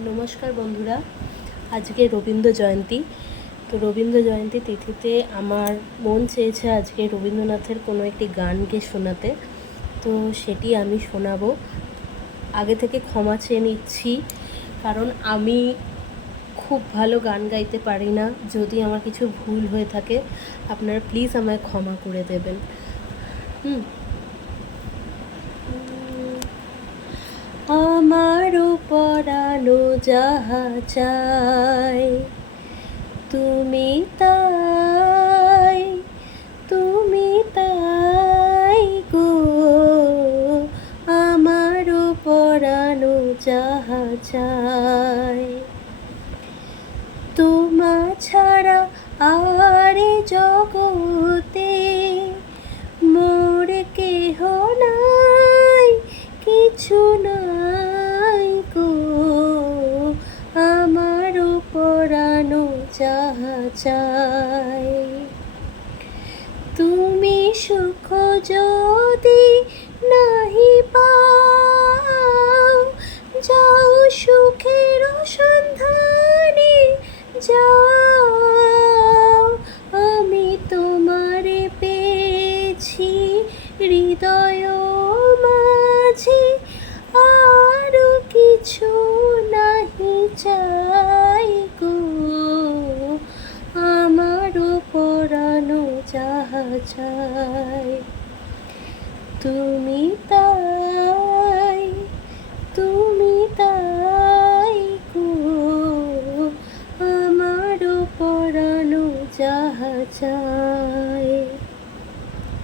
নমস্কার বন্ধুরা, আজকে রবীন্দ্র জয়ন্তী। তো রবীন্দ্র জয়ন্তী তিথিতে আমার মন চেয়েছে আজকে রবীন্দ্রনাথের কোনো একটি গানকে শোনাতে। তো সেটি আমি শোনাবো। আগে থেকে ক্ষমা চেয়ে নিচ্ছি, কারণ আমি খুব ভালো গান গাইতে পারি না। যদি আমার কিছু ভুল হয়ে থাকে আপনারা প্লিজ আমায় ক্ষমা করে দেবেন। আমারও পরানো যাহা চাই তুমি তাই, তুমি তাই গো। আমারও পরানো যাহা চাই তোমা ছাড়া আর জগতে মোর কেহ নাই, কিছু নাই গো। আমারও পরানো যাহা চাই তুমি সুখ যদি নাহি পাও, যাও সুখের সন্ধানে যাও। আমি তোমারে পেয়েছি হৃদয় মাঝে, আরো কিছু নাহি চাই গো। আমারও পরানো যাহা চাই তুমি তা